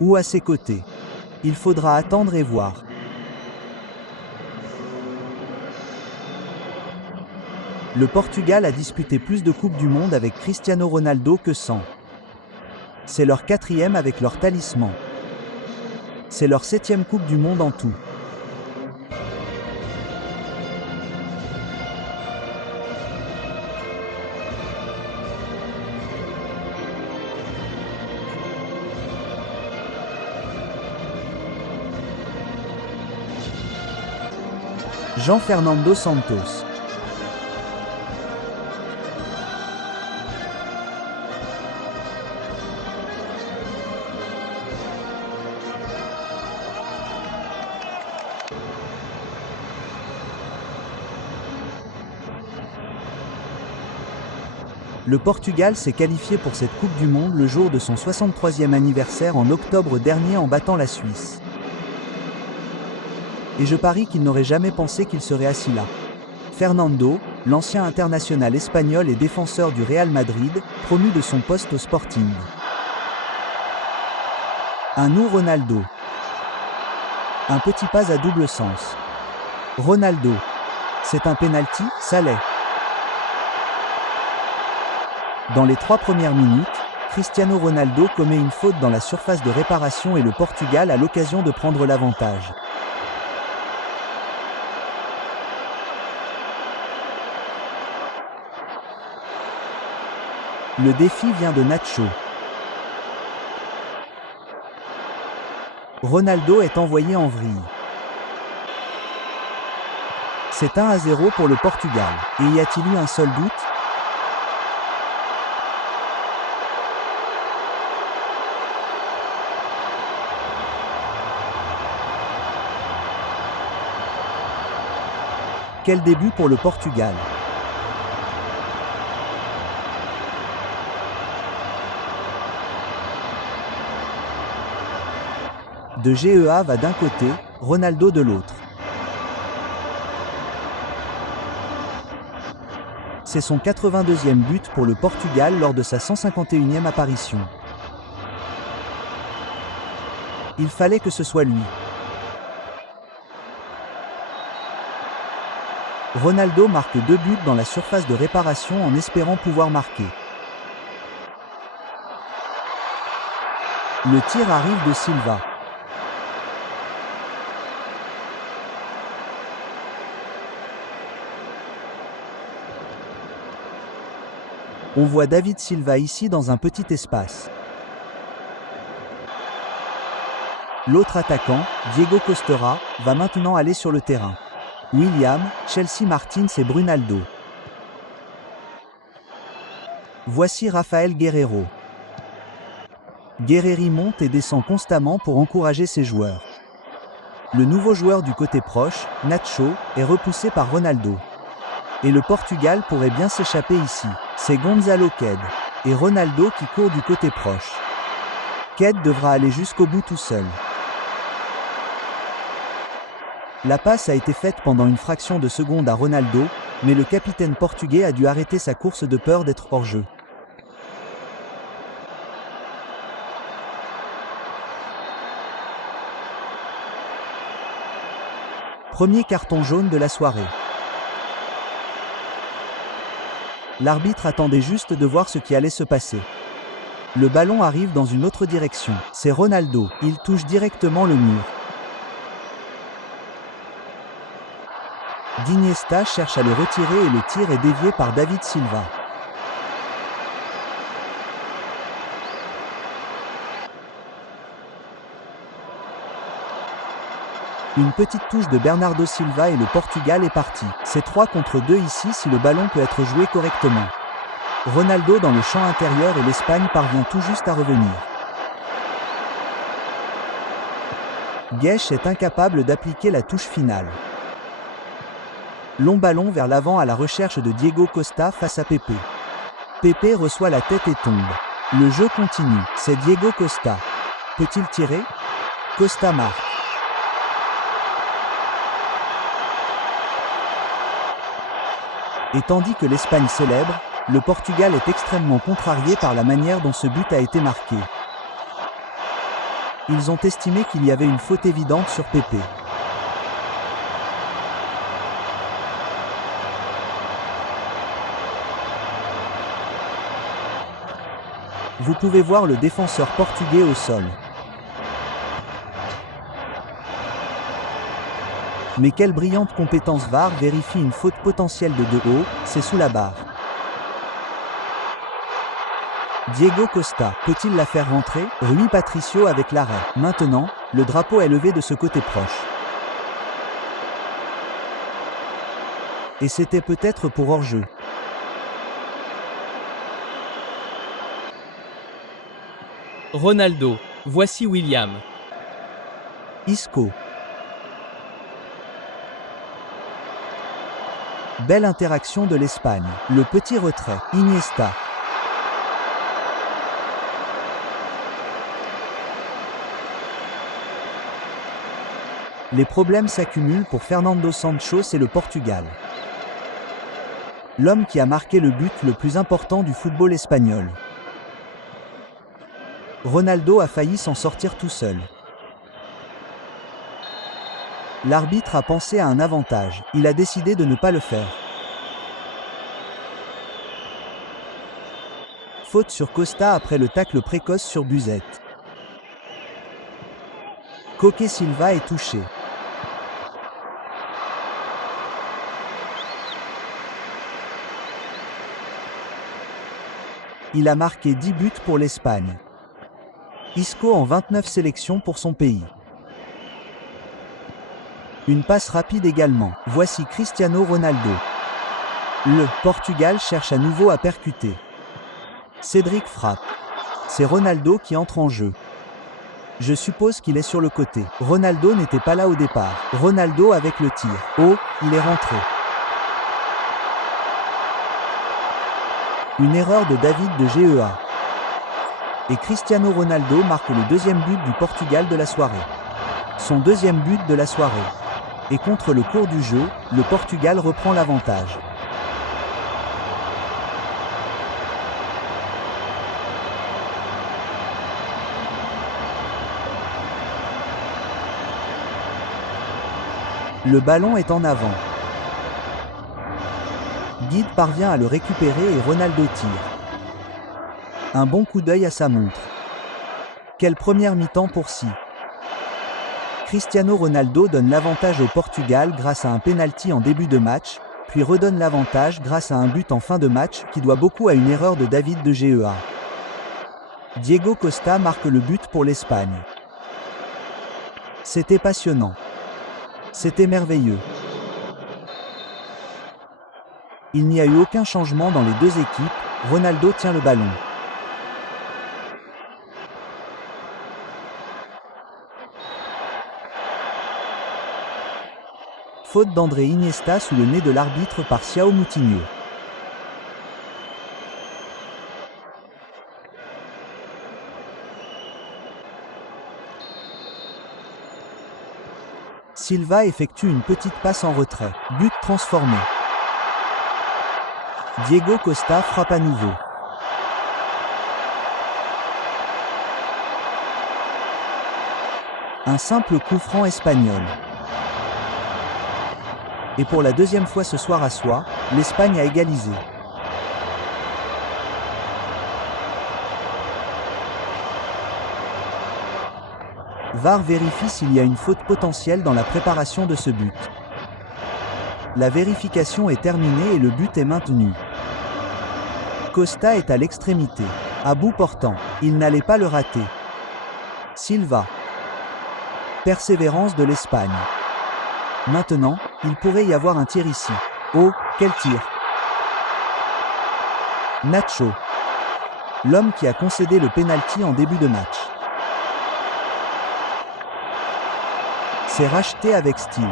ou à ses côtés. Il faudra attendre et voir. Le Portugal a disputé plus de Coupes du Monde avec Cristiano Ronaldo que sans. C'est leur 4e avec leur talisman. C'est leur 7e Coupe du Monde en tout. Jean Fernando Santos. Le Portugal s'est qualifié pour cette Coupe du Monde le jour de son 63e anniversaire en octobre dernier en battant la Suisse. Et je parie qu'il n'aurait jamais pensé qu'il serait assis là. Fernando, l'ancien international espagnol et défenseur du Real Madrid, promu de son poste au Sporting. Un ou Ronaldo. Un petit pas à double sens. Ronaldo. C'est un penalty, ça l'est. Dans les 3 premières minutes, Cristiano Ronaldo commet une faute dans la surface de réparation et le Portugal a l'occasion de prendre l'avantage. Le défi vient de Nacho. Ronaldo est envoyé en vrille. C'est 1-0 pour le Portugal. Et y a-t-il eu un seul doute ? Quel début pour le Portugal. De GEA va d'un côté, Ronaldo de l'autre. C'est son 82e but pour le Portugal lors de sa 151e apparition. Il fallait que ce soit lui. Ronaldo marque 2 buts dans la surface de réparation en espérant pouvoir marquer. Le tir arrive de Silva. On voit David Silva ici dans un petit espace. L'autre attaquant, Diego Costa, va maintenant aller sur le terrain. William, Chelsea Martins et Brunaldo. Voici Rafael Guerreiro. Guerreiro monte et descend constamment pour encourager ses joueurs. Le nouveau joueur du côté proche, Nacho, est repoussé par Ronaldo. Et le Portugal pourrait bien s'échapper ici. C'est Gonzalo Qued et Ronaldo qui courent du côté proche. Qued devra aller jusqu'au bout tout seul. La passe a été faite pendant une fraction de seconde à Ronaldo, mais le capitaine portugais a dû arrêter sa course de peur d'être hors jeu. Premier carton jaune de la soirée. L'arbitre attendait juste de voir ce qui allait se passer. Le ballon arrive dans une autre direction. C'est Ronaldo. Il touche directement le mur. Iniesta cherche à le retirer et le tir est dévié par David Silva. Une petite touche de Bernardo Silva et le Portugal est parti. C'est 3 contre 2 ici si le ballon peut être joué correctement. Ronaldo dans le champ intérieur et l'Espagne parvient tout juste à revenir. Guesch est incapable d'appliquer la touche finale. Long ballon vers l'avant à la recherche de Diego Costa face à Pepe. Pepe reçoit la tête et tombe. Le jeu continue. C'est Diego Costa. Peut-il tirer? Costa marque. Et tandis que l'Espagne célèbre, le Portugal est extrêmement contrarié par la manière dont ce but a été marqué. Ils ont estimé qu'il y avait une faute évidente sur Pepe. Vous pouvez voir le défenseur portugais au sol. Mais quelle brillante compétence VAR vérifie une faute potentielle de haut, c'est sous la barre. Diego Costa, peut-il la faire rentrer? Rui Patricio avec l'arrêt. Maintenant, le drapeau est levé de ce côté proche. Et c'était peut-être pour hors-jeu. Ronaldo, voici William. Isco. Belle interaction de l'Espagne. Le petit retrait. Iniesta. Les problèmes s'accumulent pour Fernando Santos et le Portugal. L'homme qui a marqué le but le plus important du football espagnol. Ronaldo a failli s'en sortir tout seul. L'arbitre a pensé à un avantage, il a décidé de ne pas le faire. Faute sur Costa après le tacle précoce sur Buzet. Coque Silva est touché. Il a marqué 10 buts pour l'Espagne. Isco en 29 sélections pour son pays. Une passe rapide également. Voici Cristiano Ronaldo. Le Portugal cherche à nouveau à percuter. Cédric frappe. C'est Ronaldo qui entre en jeu. Je suppose qu'il est sur le côté. Ronaldo n'était pas là au départ. Ronaldo avec le tir. Oh, il est rentré. Une erreur de David de Gea. Et Cristiano Ronaldo marque le deuxième but du Portugal de la soirée. Son deuxième but de la soirée. Et contre le cours du jeu, le Portugal reprend l'avantage. Le ballon est en avant. Guide parvient à le récupérer et Ronaldo tire. Un bon coup d'œil à sa montre. Quelle première mi-temps pour si. Cristiano Ronaldo donne l'avantage au Portugal grâce à un pénalty en début de match, puis redonne l'avantage grâce à un but en fin de match qui doit beaucoup à une erreur de David de Gea. Diego Costa marque le but pour l'Espagne. C'était passionnant. C'était merveilleux. Il n'y a eu aucun changement dans les deux équipes, Ronaldo tient le ballon. Faute d'André Iniesta sous le nez de l'arbitre par Xiao Moutinho. Silva effectue une petite passe en retrait. But transformé. Diego Costa frappe à nouveau. Un simple coup franc espagnol. Et pour la deuxième fois ce soir à Soie, l'Espagne a égalisé. VAR vérifie s'il y a une faute potentielle dans la préparation de ce but. La vérification est terminée et le but est maintenu. Costa est à l'extrémité. À bout portant, il n'allait pas le rater. Silva. Persévérance de l'Espagne. Maintenant, il pourrait y avoir un tir ici. Oh, quel tir! Nacho. L'homme qui a concédé le pénalty en début de match. C'est racheté avec style.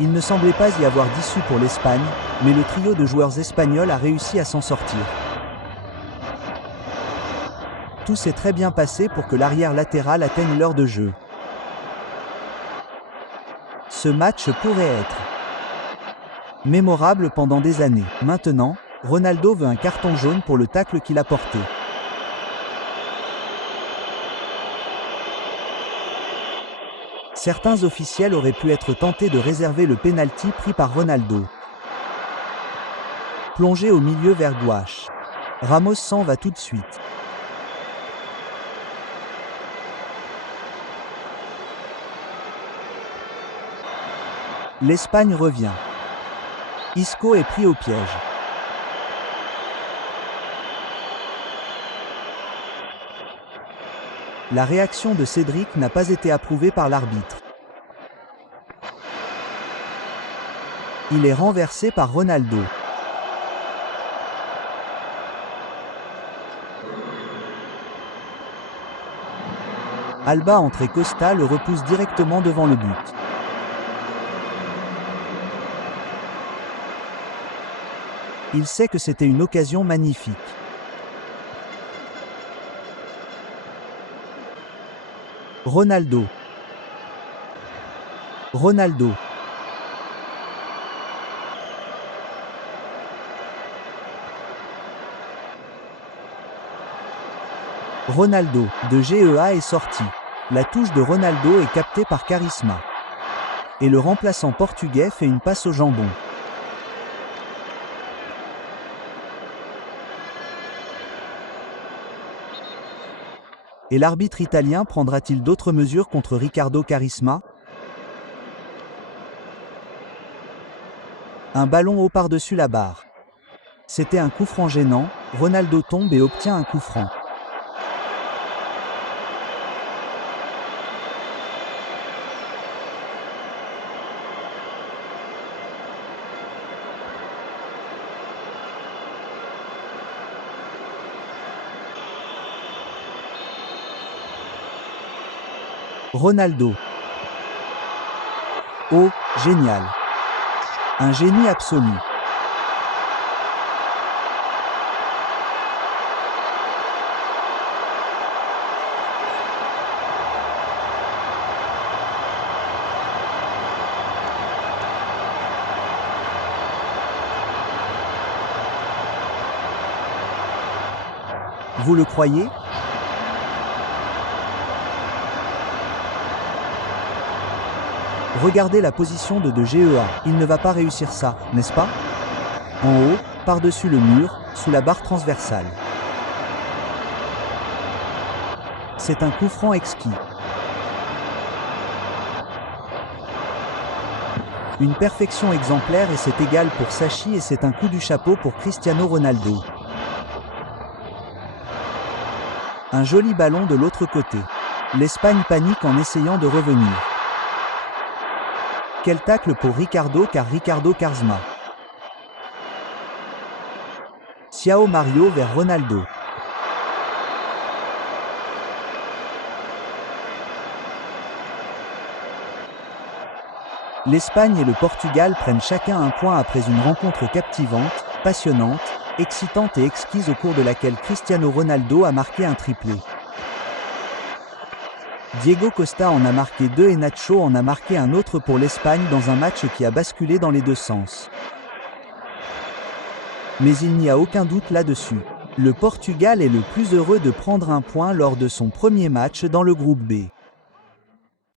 Il ne semblait pas y avoir d'issue pour l'Espagne, mais le trio de joueurs espagnols a réussi à s'en sortir. Tout s'est très bien passé pour que l'arrière latéral atteigne l'heure de jeu. Ce match pourrait être mémorable pendant des années. Maintenant, Ronaldo veut un carton jaune pour le tacle qu'il a porté. Certains officiels auraient pu être tentés de réserver le pénalty pris par Ronaldo. Plongé au milieu vers gauche. Ramos s'en va tout de suite. L'Espagne revient. Isco est pris au piège. La réaction de Cédric n'a pas été approuvée par l'arbitre. Il est renversé par Ronaldo. Alba entré Costa le repousse directement devant le but. Il sait que c'était une occasion magnifique. Ronaldo. Ronaldo. Ronaldo, de GEA est sorti. La touche de Ronaldo est captée par Charisma. Et le remplaçant portugais fait une passe au jambon. Et l'arbitre italien prendra-t-il d'autres mesures contre Ricardo Charisma? Un ballon haut par-dessus la barre. C'était un coup franc gênant, Ronaldo tombe et obtient un coup franc. Ronaldo. Oh, génial. Un génie absolu. Vous le croyez? Regardez la position de GEA, il ne va pas réussir ça, n'est-ce pas? En haut, par-dessus le mur, sous la barre transversale. C'est un coup franc exquis. Une perfection exemplaire et c'est égal pour Sachi et c'est un coup du chapeau pour Cristiano Ronaldo. Un joli ballon de l'autre côté. L'Espagne panique en essayant de revenir. Quel tacle pour Ricardo Charisma. Ciao Mario vers Ronaldo. L'Espagne et le Portugal prennent chacun un point après une rencontre captivante, passionnante, excitante et exquise au cours de laquelle Cristiano Ronaldo a marqué un triplé. Diego Costa en a marqué 2 et Nacho en a marqué un autre pour l'Espagne dans un match qui a basculé dans les deux sens. Mais il n'y a aucun doute là-dessus. Le Portugal est le plus heureux de prendre un point lors de son premier match dans le groupe B.